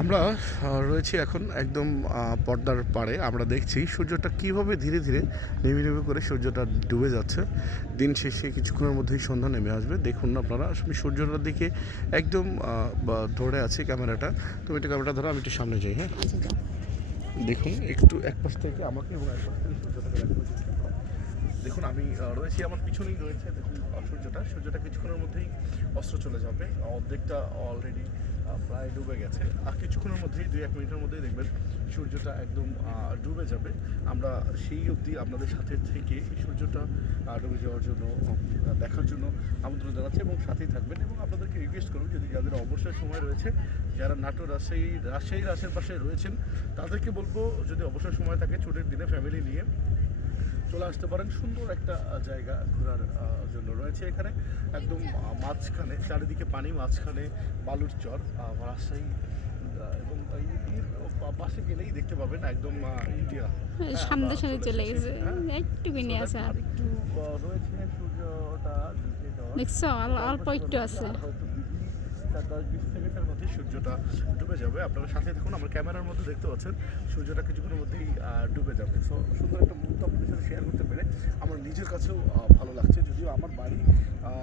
আমরা রয়েছি এখন একদম পর্দার পাড়ে। আমরা দেখছি সূর্যটা কিভাবে ধীরে ধীরে নেমে নেমে করে সূর্যটা ডুবে যাচ্ছে। দিন শেষে কিছুক্ষণের মধ্যেই সন্ধ্যা নেমে আসবে। দেখুন আপনারা, আমি সূর্যটার দিকে একদম ধরে আছি ক্যামেরাটা। তুমি একটু ক্যামেরাটা ধরো, আমি একটু সামনে যাই। হ্যাঁ, দেখুন একটু এক পাশ থেকে আমাকে এবং এক পাশ থেকে সূর্যটাকে দেখুন। আমি রয়েছি, আমার পিছনেই রয়েছে দেখুন সূর্যটা কিছুক্ষণের মধ্যেই অস্ত্র চলে যাবে। অর্ধেকটা অলরেডি প্রায় ডুবে গেছে। আর কিছুক্ষণের মধ্যেই 2-1 মিনিটের মধ্যেই দেখবেন সূর্যটা একদম ডুবে যাবে। আমরা সেই অবধি আপনাদের সাথে থেকে এই সূর্যটা ডুবে যাওয়ার জন্য দেখার জন্য আমন্ত্রণ জানাচ্ছি এবং সাথেই থাকবেন। এবং আপনাদেরকে রিকোয়েস্ট করুন, যদি যাদের অবসর সময় রয়েছে, যারা নাটোর রাজশাহীর আশেপাশে রয়েছেন, তাদেরকে বলবো যদি অবসর সময় থাকে ছুটির দিনে ফ্যামিলি নিয়ে চলে আসতে পারেন। সুন্দর একটা জায়গা ঘোরার জন্য রয়েছে এখানে, একদম মাঝখানে, চারিদিকে পানি, মাঝখানে বালুর চর, রাজশাহী এবং ইউপির পাশে গেলেই দেখতে পাবেন একদম ইন্ডিয়া সামনে সামনে চলে গেছে, একটু কিনে আছে আর একটু রয়েছে। সূর্যটা দেখছো অল্প একটু আছে, 10-20 সেকেন্ডের মধ্যে সূর্যটা ডুবে যাবে। আপনারা সাথে দেখুন, আমার ক্যামেরার মধ্যে দেখতে পাচ্ছেন সূর্যটা কিছুক্ষণের মধ্যেই ডুবে যাবে। সো সুন্দর একটা মুহূর্ত আপনাদের সাথে শেয়ার করতে পেরে আমার নিজের কাছেও ভালো লাগছে। যদিও আমার বাড়ি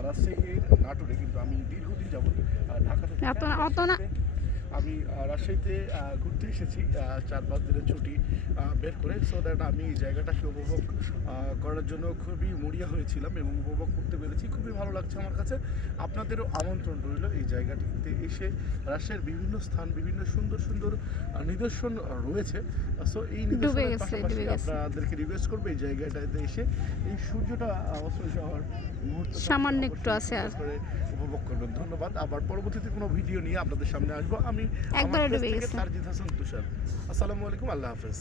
রাজশাহীর নাটোরে, কিন্তু আমি দীর্ঘদিন যাবত ঢাকা থেকে আমি রাজশাহীতে ঘুরতে এসেছি 4-5 দিনের ছুটি বের করে। সো দ্যাট আমি এই জায়গাটাকে উপভোগ করার জন্য খুবই মরিয়া হয়েছিলাম এবং উপভোগ করতে পেরেছি। খুবই ভালো লাগছে আমার কাছে। আপনাদেরও আমন্ত্রণ রইল এই জায়গাটিতে এসে। রাজশাহীর বিভিন্ন স্থান, বিভিন্ন সুন্দর সুন্দর নিদর্শন রয়েছে। সো এই নিদর্শনের পাশাপাশি আপনাদেরকে রিকোয়েস্ট করবো এই জায়গাটাতে এসে এই সূর্যটা অস্ত যাওয়ার মুহূর্ত সামান্য একটু আছে আর করে উপভোগ করবেন। ধন্যবাদ। আবার পরবর্তীতে কোনো ভিডিও নিয়ে আপনাদের সামনে আসবো। আমি একবারে ডুবে গেছে। সারজিদ হাসান তুষার। আসসালামু আলাইকুম, আল্লাহ হাফেজ।